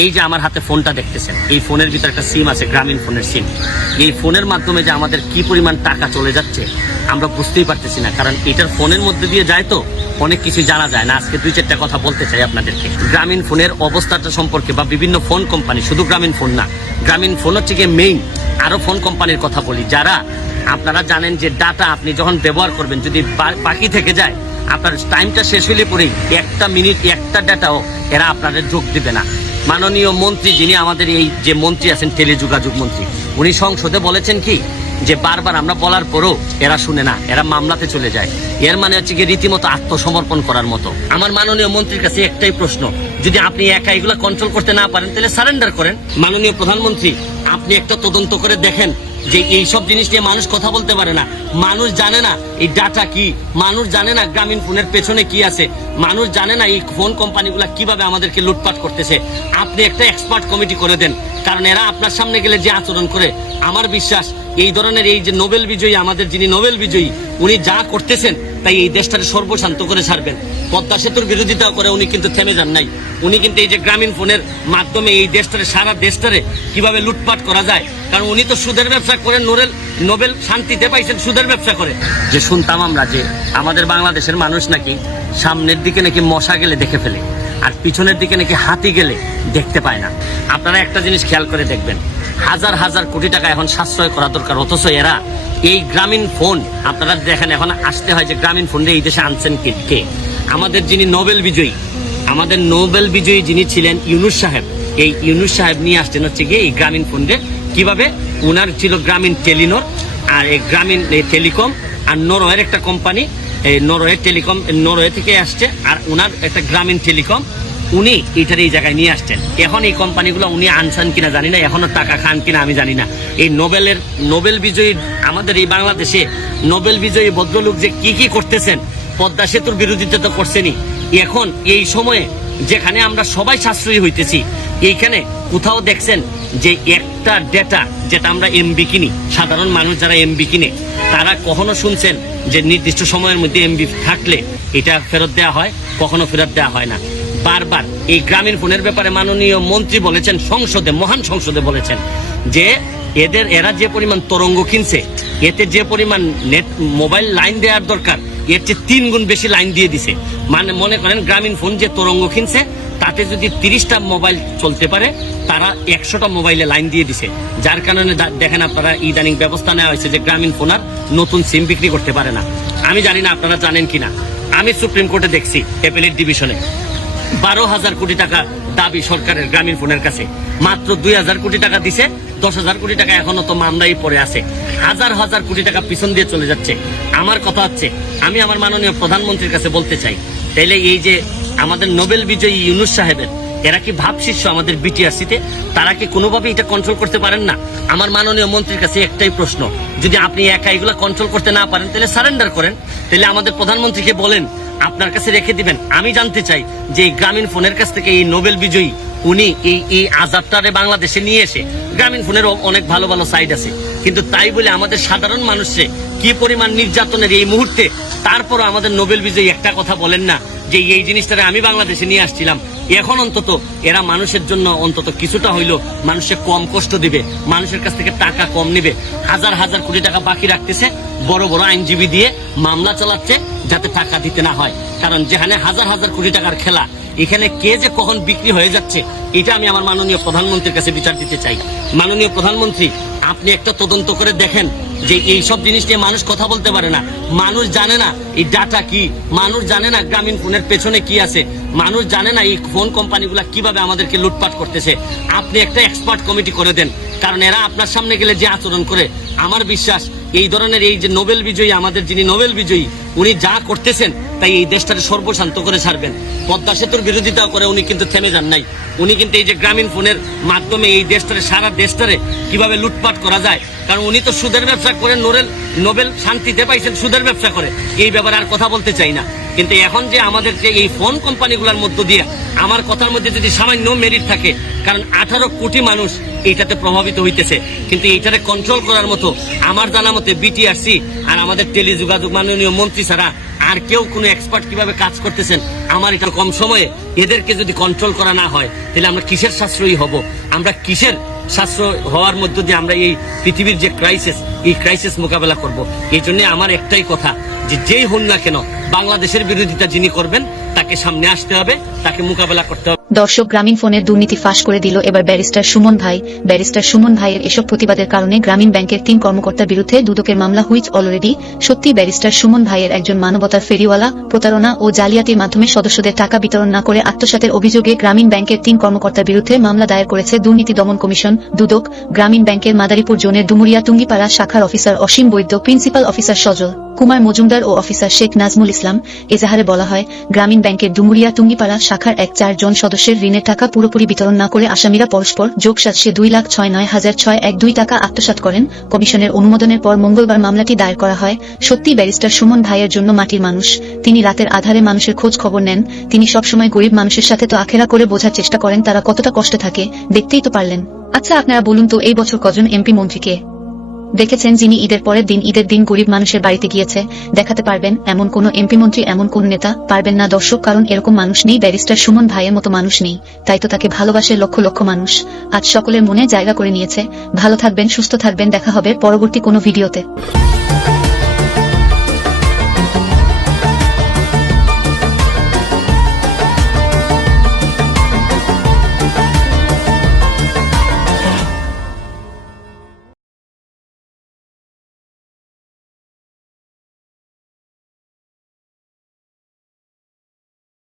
এই যে আমার হাতে ফোনটা দেখতেছেন, এই ফোনের ভিতরে একটা সিম আছে, গ্রামীণ ফোনের সিম। এই ফোনের মাধ্যমে যে আমাদের কি পরিমাণ টাকা চলে যাচ্ছে আমরা বুঝতেই পারতেছি না, কারণ এটার ফোনের মধ্যে দিয়ে যায় তো অনেক কিছু জানা যায় না। আজকে 2-4টা কথা বলতে চাই আপনাদেরকে গ্রামীণ ফোনের অবস্থাটা সম্পর্কে, বা বিভিন্ন ফোন কোম্পানি, শুধু গ্রামীণ ফোন না, গ্রামীণ ফোন হচ্ছে গিয়ে মেইন। আরো ফোন কোম্পানির কথা বলি, যারা আপনারা জানেন যে ডাটা আপনি যখন ব্যবহার করবেন যদি বাকি থেকে যায়, আপনার টাইমটা শেষ হলে পরেই 1টা মিনিট 1টা ডাটাও এরা আপনাদের যোগ দিবে না। মাননীয় মন্ত্রী, যিনি আমাদের এই যে মন্ত্রী আছেন, টেলিযোগাযোগ মন্ত্রী, উনি সংসদে বলেছেন কি যে বারবার আমরা বলার পরও এরা শুনে না, এরা মামলাতে চলে যায়। এর মানে হচ্ছে কি রীতিমতো আত্মসমর্পণ করার মতো। আমার মাননীয় মন্ত্রীর কাছে একটাই প্রশ্ন, যদি আপনি একা এগুলো কন্ট্রোল করতে না পারেন তাহলে সারেন্ডার করেন। মাননীয় প্রধানমন্ত্রী, আপনি একটা তদন্ত করে দেখেন যে এই সব জিনিস নিয়ে মানুষ কথা বলতে পারে না, মানুষ জানে না এই ডাটা কি, মানুষ জানে না গ্রামীণ ফোনের পেছনে কি আছে, মানুষ জানে না এই ফোন কোম্পানিগুলো কিভাবে আমাদেরকে লুটপাট করতেছে। আপনি একটা এক্সপার্ট কমিটি করে দেন, কারণ এরা আপনার সামনে গেলে যে আচরণ করে, আমার বিশ্বাস এই ধরনের এই যে নোবেল বিজয়ী, আমাদের যিনি নোবেল বিজয়ী, উনি যা করতেছেন তাই এই দেশটাকে সর্বশান্ত করে ছাড়বেন। পদ্মা সেতুর বিরোধিতা করে উনি কিন্তু থেমে যান নাই। উনি কিন্তু এই যে গ্রামীণ ফোনের মাধ্যমে এই দেশটারে, সারা দেশটারে কিভাবে লুটপাট করা যায়, কারণ উনি তো সুদের ব্যবসা করে নোবেল শান্তিতে পাইছেন সুদের ব্যবসা করে। যে শুনতাম আমরা যে আমাদের বাংলাদেশের মানুষ নাকি সামনের দিকে নাকি মশা গেলে দেখে ফেলে, আর পিছনের দিকে নাকি হাতি গেলে দেখতে পায় না। আপনারা একটা জিনিস খেয়াল করে দেখবেন, হাজার হাজার কোটি টাকা এখন সাশ্রয় করা দরকার, অথচ এরা এই গ্রামীণ ফোন, আপনারা দেখেন এখন আসতে হয় যে গ্রামীণ ফোন এই দেশে আনছেন কে? আমাদের যিনি নোবেল বিজয়ী, আমাদের নোবেল বিজয়ী যিনি ছিলেন ইউনুস সাহেব, এই ইউনুস সাহেব নিয়ে আসছেন হচ্ছে গিয়ে এই গ্রামীণ ফোনে। কিভাবে? উনার ছিল গ্রামীণ টেলিনর, আর এই গ্রামীণ টেলিকম, আর নরওয়ের একটা কোম্পানি, এই নরওয়ে টেলিকম, নরওয়ে থেকে আসছে, আর উনার একটা গ্রামীণ টেলিকম, উনি এইটার এই জায়গায় নিয়ে আসছেন। এখন এই কোম্পানিগুলো উনি আনছেন কিনা জানি না, এখনো টাকা খান কিনা আমি জানি না। এই নোবেল বিজয়ী, আমাদের এই বাংলাদেশে নোবেল বিজয়ী ভদ্রলোক যে কি করতেছেন, পদ্মা সেতুর বিরোধিতা তো করছেনই, এখন এই সময়ে যেখানে আমরা সবাই সাশ্রয়ী হইতেছি, এইখানে কোথাও দেখছেন যে একটা ডেটা যেটা আমরা এমবি কিনি, সাধারণ মানুষ যারা এমবি কিনে, তারা কখনো শুনছেন যে নির্দিষ্ট সময়ের মধ্যে এমবি থাকলে এটা ফেরত দেওয়া হয়? কখনো ফেরত দেওয়া হয় না। বারবার এই গ্রামীণ ফোনের ব্যাপারে মাননীয় মন্ত্রী বলেছেন সংসদে, মহান সংসদে বলেছেন যে এরা যে পরিমাণ তরঙ্গ কিনছে, এতে যে পরিমাণ নেট মোবাইল লাইন দেওয়ার দরকার, এর চেয়ে 3 গুণ বেশি লাইন দিয়ে দিছে। মানে মনে করেন গ্রামীণ ফোন যে তরঙ্গ কিনছে, তাতে যদি 30টা মোবাইল চলতে পারে, তারা 100টা মোবাইলে লাইন দিয়ে দিছে। যার কারণে দেখেন আপনারা ইদানিং ব্যবস্থা নেওয়া হয়েছে যে গ্রামীণ ফোন আর নতুন সিম বিক্রি করতে পারে না। আমি জানি না আপনারা জানেন কিনা, আমি সুপ্রিম কোর্টে দেখছি অ্যাপেলেট ডিভিশনে 12,000 কোটি টাকা দাবি সরকারের গ্রামীণ ফোনের কাছে, মাত্র 2,000 কোটি টাকা দিছে, 10,000 কোটি টাকা এখনো তো মামলাই পড়ে আছে, হাজার হাজার কোটি টাকা পিছন দিয়ে চলে যাচ্ছে। আমার কথা হচ্ছে, আমি আমার মাননীয় প্রধানমন্ত্রীর কাছে বলতে চাই, তাইলে এই যে আমাদের নোবেল বিজয়ী ইউনুস সাহেবের, এরা কি ভাবশিষ্য আমাদের বিটিআরসিতে, তারা কি কোনোভাবে এটা কন্ট্রোল করতে পারেন না? আমার মাননীয় মন্ত্রীর কাছে একটাই প্রশ্ন, যদি আপনি একা এগুলা কন্ট্রোল করতে না পারেন তাহলে সারেন্ডার করেন, তাহলে আমাদের প্রধানমন্ত্রীকে বলেন আপনার কাছে রেখে দিবেন। আমি জানতে চাই যে এই গ্রামীণ ফোনের কাছ থেকে এই নোবেল বিজয়ী উনি এই আজাবটারে বাংলাদেশে নিয়ে এসে, গ্রামীণ ফোনের অনেক ভালো ভালো সাইড আছে, কিন্তু তাই বলে আমাদের সাধারণ মানুষে কি পরিমাণ নির্যাতনের এই মুহূর্তে, তারপরও আমাদের নোবেল বিজয়ী একটা কথা বলেন না যে এই জিনিসটারে আমি বাংলাদেশে নিয়ে আসছিলাম। এখন অন্তত এরা মানুষের জন্য অন্তত কিছুটা হইলো মানুষের কম কষ্ট দিবে, মানুষের কাছ থেকে টাকা কম নিবে। হাজার হাজার কোটি টাকা বাকি রাখতেছে, বড় বড় আইনজীবী দিয়ে মামলা চালাচ্ছে যাতে টাকা দিতে না হয়। কারণ যেখানে হাজার হাজার কোটি টাকার খেলা, এখানে কে যে কখন বিক্রি হয়ে যাচ্ছে, এটা আমি আমার মাননীয় প্রধানমন্ত্রীর কাছে বিচার দিতে চাই। মাননীয় প্রধানমন্ত্রী, আপনি একটা তদন্ত করে দেখেন যে এই সব জিনিস নিয়ে মানুষ কথা বলতে পারে না, মানুষ জানে না এই ডাটা কি, মানুষ জানে না গ্রামীণ ফোনের পেছনে কি আছে, মানুষ জানে না এই ফোন কোম্পানিগুলা কিভাবে আমাদেরকে লুটপাট করতেছে। আপনি একটা এক্সপার্ট কমিটি করে দেন, কারণ এরা আপনার সামনে গেলে যে আচরণ করে, আমার বিশ্বাস এই ধরনের এই যে নোবেল বিজয়ী, আমাদের যিনি নোবেল বিজয়ী, উনি যা করতেছেন তাই এই দেশটাকে সর্বশান্ত করে ছাড়বেন। পদ্মা সেতুর বিরোধিতা করে উনি কিন্তু থেমে যান নাই। উনি কিন্তু এই যে গ্রামীণ ফোনের মাধ্যমে এই দেশটারে, সারা দেশটারে কিভাবে লুটপাট করা যায়, কারণ উনি তো সুদের ব্যবসা করে নোবেল শান্তিতে পাইছেন সুদের ব্যবসা করে, এই ব্যাপারে আর কথা বলতে চাই না। কিন্তু এখন যে আমাদেরকে এই ফোন কোম্পানিগুলোর মধ্য দিয়ে, আমার কথার মধ্যে যদি সামান্য মেরিট থাকে, কারণ 18 কোটি মানুষ এইটাতে প্রভাবিত হইতেছে, কিন্তু এইটারে কন্ট্রোল করার মতো আমার জানা মতে বিটিআরসি আর আমাদের টেলিযোগাযোগ মাননীয় মন্ত্রী ছাড়া আর কেউ কোনো এক্সপার্ট কিভাবে কাজ করতেছেন, আমার এটা কম সময়ে এদেরকে যদি কন্ট্রোল করা না হয় তাহলে আমরা কিসের সাশ্রয়ী হব? আমরা কিসের সাশ্রয় হওয়ার মধ্য দিয়ে আমরা এই পৃথিবীর যে ক্রাইসিস, এই ক্রাইসিস মোকাবেলা করব? এই জন্য আমার একটাই কথা, যে যেই হন না কেন বাংলাদেশের বিরোধিতা যিনি করবেন তাকে সামনে আসতে হবে, তাকে মোকাবেলা করতে হবে। দর্শক, গ্রামীণ ফোনের দুর্নীতি ফাঁস করে দিল এবার ব্যারিস্টার সুমন ভাই। ব্যারিস্টার সুমন ভাইয়ের এসব প্রতিবাদের কারণে গ্রামীণ ব্যাংকের 3 কর্মকর্তার বিরুদ্ধে দুদকের মামলা হুইচ অলরেডি। সত্যি ব্যারিস্টার সুমন ভাইয়ের একজন মানবতার ফেরিওয়ালা, প্রতারণা ও জালিয়াতির মাধ্যমে সদস্যদের টাকা বিতরণ না করে আত্মসাতের অভিযোগে গ্রামীণ ব্যাংকের 3 কর্মকর্তার বিরুদ্ধে মামলা দায়ের করেছে দুর্নীতি দমন কমিশন দুদক। গ্রামীণ ব্যাংকের মাদারীপুর জোনের ডুমুরিয়া টুঙ্গিপাড়া শাখার অফিসার অসীম বৈদ্য, প্রিন্সিপাল অফিসার সজল কুমার মজুমদার ও অফিসার শেখ নাজমুল ইসলাম। এজাহারে বলা হয়, গ্রামীণ ব্যাংকের ডুমুরিয়া টুঙ্গিপাড়া শাখার 4 জন সদস্যের ঋণের টাকা পুরোপুরি বিতরণ না করে আসামিরা পরস্পর যোগসাজশে 2,06,9,612 টাকা আত্মসাৎ করেন। কমিশনের অনুমোদনের পর মঙ্গলবার মামলাটি দায়ের করা হয়। সত্যি ব্যারিস্টার সুমন ভাইয়ের জন্য মাটির মানুষ। তিনি রাতের আধারে মানুষের খোঁজ খবর নেন। তিনি সবসময় গরিব মানুষের সাথে তো আখেরা করে বোঝার চেষ্টা করেন তারা কতটা কষ্টে থাকে। দেখতেই তো পারলেন। আচ্ছা, আপনারা বলুন তো, এই বছর কজন এমপি মন্ত্রীকে দেখেছেন যিনি ঈদের দিন গরিব মানুষের বাড়িতে গিয়েছে? দেখাতে পারবেন এমন কোন এমপি মন্ত্রী, এমন কোন নেতা? পারবেন না দর্শক, কারণ এরকম মানুষ নেই, ব্যারিস্টার সুমন ভাইয়ের মতো মানুষ নেই। তাই তো তাকে ভালোবাসে লক্ষ লক্ষ মানুষ। আজ সকলের মনে জায়গা করে নিয়েছে। ভালো থাকবেন, সুস্থ থাকবেন, দেখা হবে পরবর্তী কোনো ভিডিওতে।